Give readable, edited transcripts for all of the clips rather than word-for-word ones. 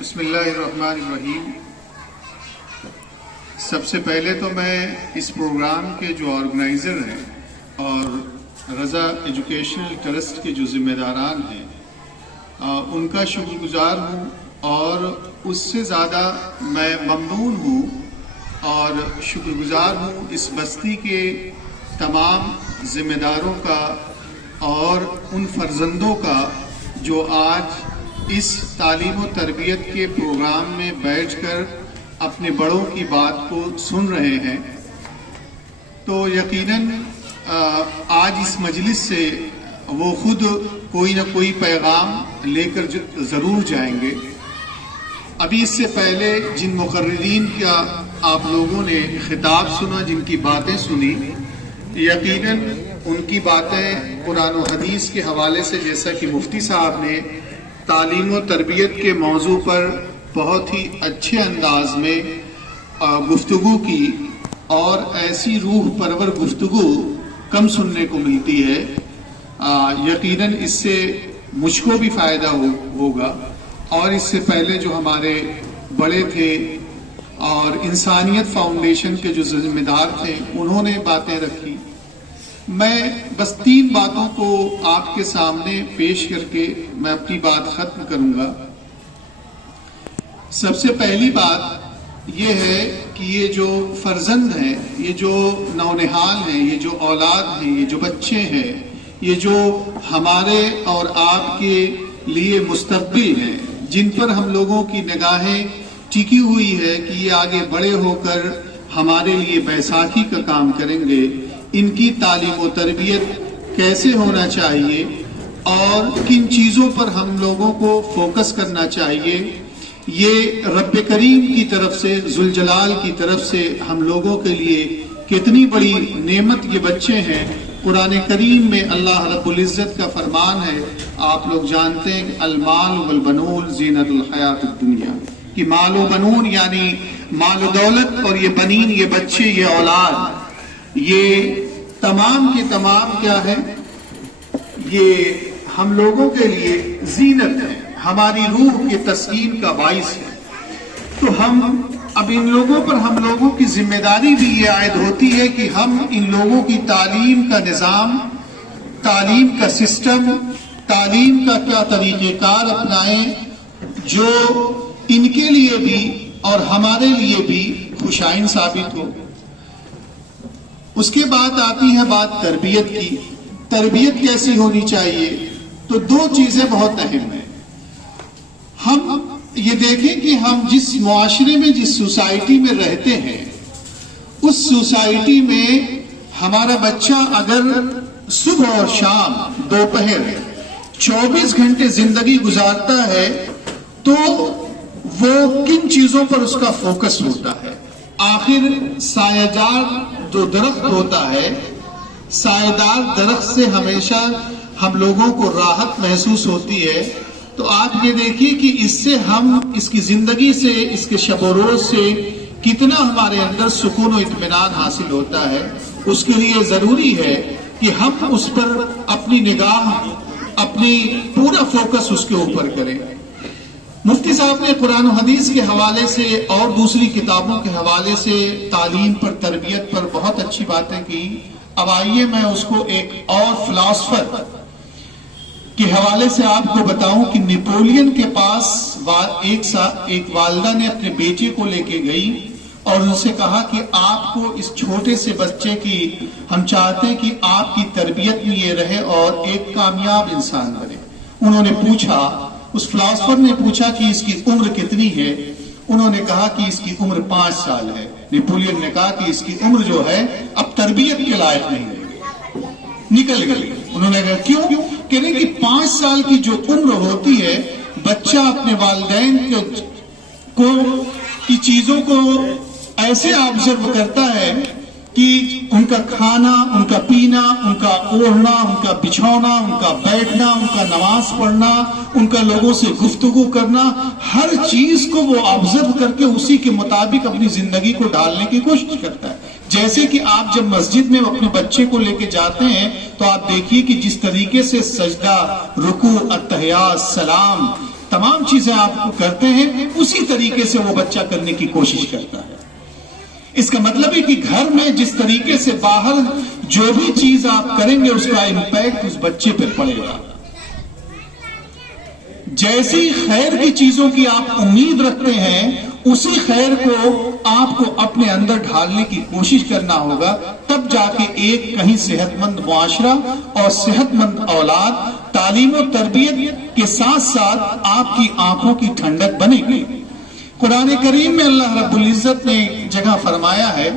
بسم اللہ الرحمن الرحیم۔ سب سے پہلے تو میں اس پروگرام کے جو آرگنائزر ہیں اور رضا ایجوکیشنل ٹرسٹ کے جو ذمہ داران ہیں ان کا شکر گزار ہوں، اور اس سے زیادہ میں ممنون ہوں اور شکر گزار ہوں اس بستی کے تمام ذمہ داروں کا اور ان فرزندوں کا جو آج اس تعلیم و تربیت کے پروگرام میں بیٹھ کر اپنے بڑوں کی بات کو سن رہے ہیں۔ تو یقیناً آج اس مجلس سے وہ خود کوئی نہ کوئی پیغام لے کر ضرور جائیں گے۔ ابھی اس سے پہلے جن مقررین کا آپ لوگوں نے خطاب سنا، جن کی باتیں سنی، یقیناً ان کی باتیں قرآن و حدیث کے حوالے سے، جیسا کہ مفتی صاحب نے تعلیم و تربیت کے موضوع پر بہت ہی اچھے انداز میں گفتگو کی، اور ایسی روح پرور گفتگو کم سننے کو ملتی ہے۔ یقیناً اس سے مجھ کو بھی فائدہ ہوگا، اور اس سے پہلے جو ہمارے بڑے تھے اور انسانیت فاؤنڈیشن کے جو ذمہ دار تھے انہوں نے باتیں رکھی۔ میں بس 3 باتوں کو آپ کے سامنے پیش کر کے میں اپنی بات ختم کروں گا۔ سب سے پہلی بات یہ ہے کہ یہ جو فرزند ہیں، یہ جو نونہال ہیں، یہ جو اولاد ہیں، یہ جو بچے ہیں، یہ جو ہمارے اور آپ کے لیے مستقبل ہیں، جن پر ہم لوگوں کی نگاہیں ٹکی ہوئی ہے کہ یہ آگے بڑے ہو کر ہمارے لیے بیساکھی کا کام کریں گے، ان کی تعلیم و تربیت کیسے ہونا چاہیے اور کن چیزوں پر ہم لوگوں کو فوکس کرنا چاہیے، یہ رب کریم کی طرف سے، ذوالجلال کی طرف سے ہم لوگوں کے لیے کتنی بڑی نعمت یہ بچے ہیں۔ قرآن کریم میں اللہ رب العزت کا فرمان ہے، آپ لوگ جانتے ہیں کہ المال والبنون زینت الحیات الدنیا، کہ مال و بنون یعنی مال و دولت، اور یہ بنین، یہ بچے، یہ اولاد، یہ تمام کے تمام کیا ہے؟ یہ ہم لوگوں کے لیے زینت ہے، ہماری روح کے تسکین کا باعث ہے۔ تو اب ان لوگوں پر ہم لوگوں کی ذمہ داری بھی یہ عائد ہوتی ہے کہ ہم ان لوگوں کی تعلیم کا نظام، تعلیم کا سسٹم، تعلیم کا کیا طریقہ کار اپنائیں جو ان کے لیے بھی اور ہمارے لیے بھی خوشائن ثابت ہو۔ اس کے بعد آتی ہے بات تربیت کی۔ تربیت کیسی ہونی چاہیے؟ تو 2 چیزیں بہت اہم ہیں۔ ہم یہ دیکھیں کہ ہم جس معاشرے میں، جس سوسائٹی میں رہتے ہیں، اس سوسائٹی میں ہمارا بچہ اگر صبح اور شام، دوپہر 24 گھنٹے زندگی گزارتا ہے تو وہ کن چیزوں پر اس کا فوکس ہوتا ہے؟ آخر سایہ جار جو درخت ہوتا ہے، سایہ دار درخت سے ہمیشہ ہم لوگوں کو راحت محسوس ہوتی ہے۔ تو آپ یہ دیکھیے کہ اس سے ہم، اس کی زندگی سے، اس کے شب و روز سے کتنا ہمارے اندر سکون و اطمینان حاصل ہوتا ہے۔ اس کے لیے ضروری ہے کہ ہم اس پر اپنی نگاہ، اپنی پورا فوکس اس کے اوپر کریں۔ مفتی صاحب نے قرآن و حدیث کے حوالے سے اور دوسری کتابوں کے حوالے سے تعلیم پر، تربیت پر بہت اچھی باتیں کی۔ اب آئیے میں اس کو ایک اور فلاسفر کے حوالے سے آپ کو بتاؤں کہ نیپولین کے پاس ایک والدہ نے اپنے بیٹے کو لے کے گئی اور ان سے کہا کہ آپ کو اس چھوٹے سے بچے کی، ہم چاہتے ہیں کہ آپ کی تربیت میں یہ رہے اور ایک کامیاب انسان بنے۔ انہوں نے پوچھا، اس فلاسفر نے پوچھا کہ اس کی عمر کتنی ہے؟ انہوں نے کہا کہ اس کی عمر 5 سال ہے۔ نیپولین نے کہا کہ اس کی عمر جو ہے اب تربیت کے لائق نہیں ہے، نکل گئی۔ انہوں نے کہا کیوں؟ کہہ رہے کہ 5 سال کی جو عمر ہوتی ہے، بچہ اپنے والدین کی چیزوں کو ایسے آبزرو کرتا ہے کہ ان کا کھانا، ان کا پینا، ان کا اوڑھنا، ان کا بچھونا، ان کا بیٹھنا، ان کا نماز پڑھنا، ان کا لوگوں سے گفتگو کرنا، ہر چیز کو وہ آبزرو کر کے اسی کے مطابق اپنی زندگی کو ڈالنے کی کوشش کرتا ہے۔ جیسے کہ آپ جب مسجد میں اپنے بچے کو لے کے جاتے ہیں تو آپ دیکھیے کہ جس طریقے سے سجدہ، رکوع، اتحیات، سلام، تمام چیزیں آپ کو کرتے ہیں اسی طریقے سے وہ بچہ کرنے کی کوشش کرتا ہے. اس کا مطلب ہے کہ گھر میں جس طریقے سے باہر جو بھی چیز آپ کریں گے اس کا امپیکٹ اس بچے پہ پڑے گا. جیسی خیر کی چیزوں کی آپ امید رکھتے ہیں اسی خیر کو آپ کو اپنے اندر ڈھالنے کی کوشش کرنا ہوگا, تب جا کے ایک کہیں صحت مند معاشرہ اور صحت مند اولاد تعلیم و تربیت کے ساتھ ساتھ آپ کی آنکھوں کی ٹھنڈک بنے گی. قرآن کریم میں اللہ رب العزت نے جگہ فرمایا ہے,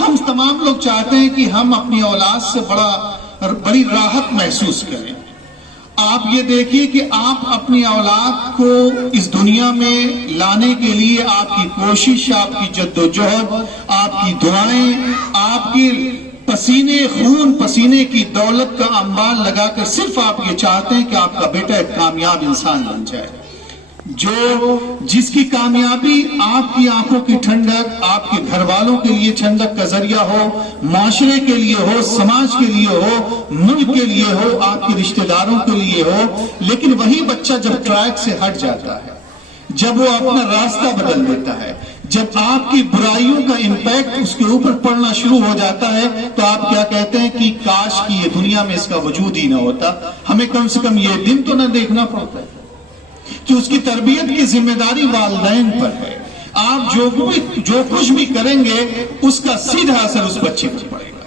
ہم تمام لوگ چاہتے ہیں کہ ہم اپنی اولاد سے بڑی راحت محسوس کریں. آپ یہ دیکھیے کہ آپ اپنی اولاد کو اس دنیا میں لانے کے لیے آپ کی کوشش, آپ کی جدوجہد, آپ کی دعائیں, آپ کی پسینے خون پسینے کی دولت کا انبار لگا کر صرف آپ یہ چاہتے ہیں کہ آپ کا بیٹا ایک کامیاب انسان بن جائے, جس کی کامیابی آپ کی آنکھوں کی ٹھنڈک, آپ کے گھر والوں کے لیے ٹھنڈک کا ذریعہ ہو, معاشرے کے لیے ہو, سماج کے لیے ہو, ملک کے لیے ہو, آپ کے رشتہ داروں کے لیے ہو. لیکن وہی بچہ جب ٹریک سے ہٹ جاتا ہے, جب وہ اپنا راستہ بدل دیتا ہے, جب آپ کی برائیوں کا امپیکٹ اس کے اوپر پڑنا شروع ہو جاتا ہے, تو آپ کیا کہتے ہیں کہ کاش کی یہ دنیا میں اس کا وجود ہی نہ ہوتا, ہمیں کم سے کم یہ دن تو نہ دیکھنا پڑتا ہے کہ اس کی تربیت کی ذمہ داری والدین پر ہے. آپ جو کچھ بھی کریں گے اس کا سیدھا اثر اس بچے پر پڑے گا.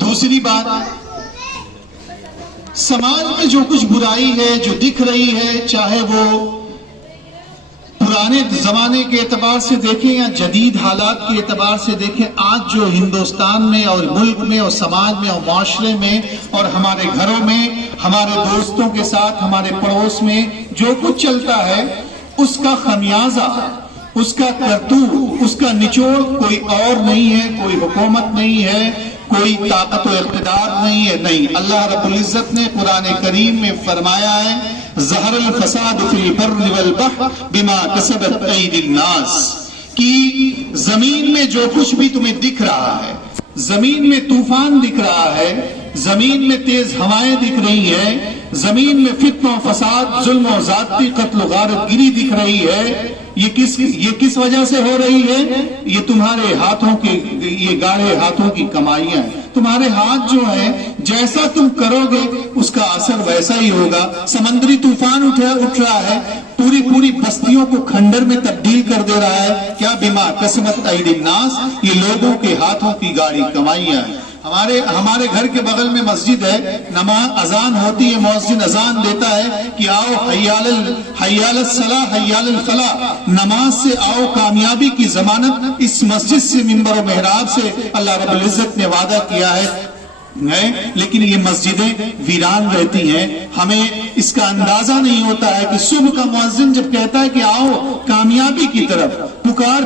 دوسری بات, سماج میں جو کچھ برائی ہے جو دکھ رہی ہے, چاہے وہ پرانے زمانے کے اعتبار سے دیکھیں یا جدید حالات کے اعتبار سے دیکھیں, آج جو ہندوستان میں اور ملک میں اور سماج میں اور معاشرے میں اور ہمارے گھروں میں, ہمارے دوستوں کے ساتھ, ہمارے پڑوس میں جو کچھ چلتا ہے, اس کا خمیازہ, اس کا کرتوت, اس کا نچوڑ کوئی اور نہیں ہے, کوئی حکومت نہیں ہے, کوئی طاقت و اقتدار نہیں ہے. نہیں, اللہ رب العزت نے قرآن کریم میں فرمایا ہے, ظہر الفساد فی البر والبحر بما کسبت ایدی الناس, کہ زمین میں جو کچھ بھی تمہیں دکھ رہا ہے, زمین میں طوفان دکھ رہا ہے, زمین میں تیز ہوائیں دکھ رہی ہیں, زمین میں فتنہ و فساد, ظلم و زیادتی, قتل و غارت گری دکھ رہی ہے, یہ کس وجہ سے ہو رہی ہے؟ یہ تمہارے ہاتھوں کے, یہ گاڑے ہاتھوں کی کمائیاں ہیں. تمہارے ہاتھ جو ہیں, جیسا تم کرو گے اس کا اثر ویسا ہی ہوگا. سمندری طوفان اٹھ رہا ہے, پوری بستیوں کو کھنڈر میں تبدیل کر دے رہا ہے. کیا؟ بما کسبت ایدی الناس, یہ لوگوں کے ہاتھوں کی گاڑی کمائیاں ہیں. ہمارے گھر کے بغل میں مسجد ہے, نماز اذان ہوتی ہے, مؤذن اذان دیتا ہے کہ آؤ حی علی الصلاۃ حی علی الفلاح, نماز سے آؤ, کامیابی کی ضمانت اس مسجد سے, منبر و محراب سے اللہ رب العزت نے وعدہ کیا ہے. لیکن یہ مسجدیں ویران رہتی ہیں. ہمیں اس کا اندازہ نہیں ہوتا ہے کہ صبح کا مؤذن جب کہتا ہے کہ آؤ کامیابی کی طرف, پکار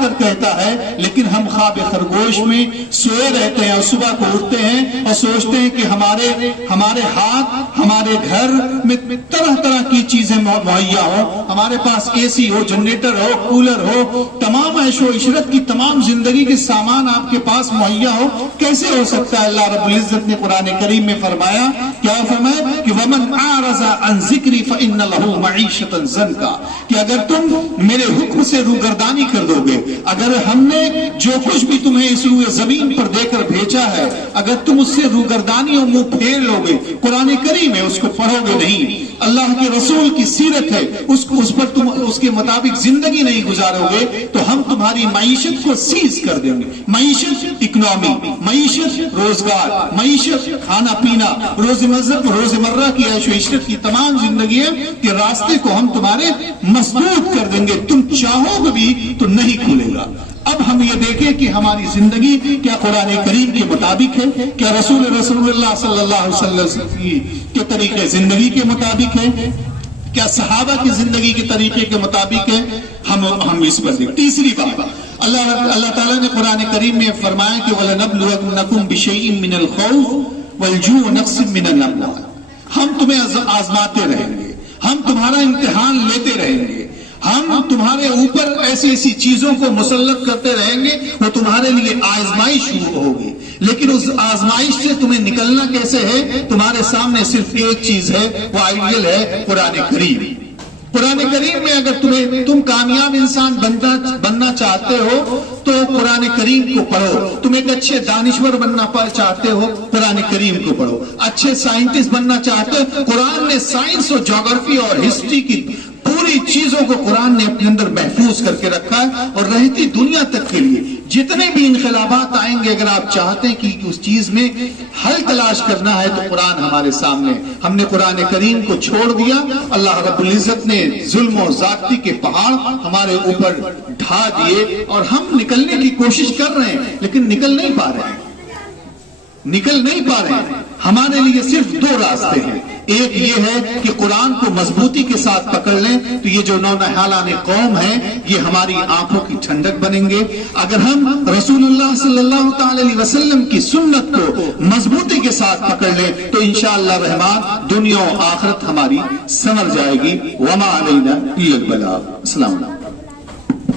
کر کہتا ہے, لیکن ہم خواب خرگوش میں سوئے رہتے ہیں اور صبح کو اٹھتے ہیں اور سوچتے ہیں کہ ہمارے ہاتھ, ہمارے گھر میں طرح کی چیزیں مہیا ہو, ہمارے پاس اے سی ہو, جنریٹر ہو, کولر ہو, تمام عیش و عشرت کی تمام زندگی کے سامان آپ کے پاس مہیا ہو. کیسے ہو سکتا ہے؟ اللہ رب العزت نے قرآن کریم میں فرمایا, کیا فرمایا کہ وَمَنْ أَعْرَضَ عَنْ ذِكْرِي فَإِنَّ لَهُ مَعِيشَةً ضَنْكًا, کہ اگر تم میرے حکم سے روگردانی کر دو گے, اگر ہم نے جو کچھ بھی تمہیں اس روئے زمین پر دے کر بھیجا ہے, اگر تم اس سے روگردانی اور منہ پھیر لو گے, قرآن کریم ہے اس کو پڑھو گے نہیں, اللہ کے رسول کی سیرت ہے اس پر تم اس کے مطابق زندگی نہیں گزارو گے, تو ہم تمہاری معیشت کو سیز کر دیں گے. معیشت اکنامی, معیشت روزگار, معیشت کھانا پینا, روزمرہ کی عیش و عشرت کی تمام زندگیاں کے راستے کو ہم تمہارے مسدود کر دیں گے. تم چاہو گے بھی تو نہیں کھلے گا. اب ہم یہ دیکھیں کہ ہماری زندگی کیا قرآن کریم کے مطابق ہے, کیا رسول اللہ صلی اللہ علیہ وسلم کے طریقے زندگی کے مطابق ہے, کیا صحابہ کی زندگی کے طریقے کے مطابق ہے. ہم اس پر دیکھیں. تیسری بات, اللہ تعالیٰ نے قرآن کریم میں فرمایا کہ وَلَنَبْلُوَنَّكُمْ بِشَيْءٍ مِّنَ الْخَوْفِ وَالْجُوعِ وَنَقْصٍ مِّنَ الْأَمْوَالِ, ہم تمہیں آزماتے رہیں گے, ہم تمہارا امتحان لیتے رہیں گے, ہم تمہارے اوپر ایسی چیزوں کو مسلط کرتے رہیں گے, وہ تمہارے لیے آزمائش ہوگی. لیکن اس آزمائش سے تمہیں نکلنا کیسے ہے؟ تمہارے سامنے صرف ایک چیز ہے، وہ آئیڈیل ہے قرآن کریم۔ قرآن کریم میں اگر تم کامیاب انسان بننا چاہتے ہو تو قرآن کریم کو پڑھو۔ تم ایک اچھے دانشور بننا چاہتے ہو، قرآن کریم کو پڑھو۔ اچھے سائنٹسٹ بننا چاہتے ہو، قرآن نے سائنس اور جغرافی اور ہسٹری کی پوری چیزوں کو قرآن نے اپنے اندر محفوظ کر کے رکھا ہے، اور رہتی دنیا تک کے لیے جتنے بھی انقلابات آئیں گے، اگر آپ چاہتے ہیں کہ اس چیز میں حل تلاش کرنا ہے تو قرآن ہمارے سامنے۔ ہم نے قرآن کریم کو چھوڑ دیا، اللہ رب العزت نے ظلم و زیادتی کے پہاڑ ہمارے اوپر ڈھا دیے، اور ہم نکلنے کی کوشش کر رہے ہیں لیکن نکل نہیں پا رہے ہیں۔ ہمارے لیے صرف دو راستے ہیں، ایک یہ ہے کہ قرآن کو مضبوطی کے ساتھ پکڑ لیں تو یہ جو نونہالان قوم ہے یہ ہماری آنکھوں کی ٹھنڈک بنیں گے۔ اگر ہم رسول اللہ صلی اللہ تعالی علیہ وسلم کی سنت کو مضبوطی کے ساتھ پکڑ لیں تو انشاءاللہ رحمان دنیا و آخرت ہماری سنور جائے گی۔ وما علینا الا البلاغ۔ السلام علیکم۔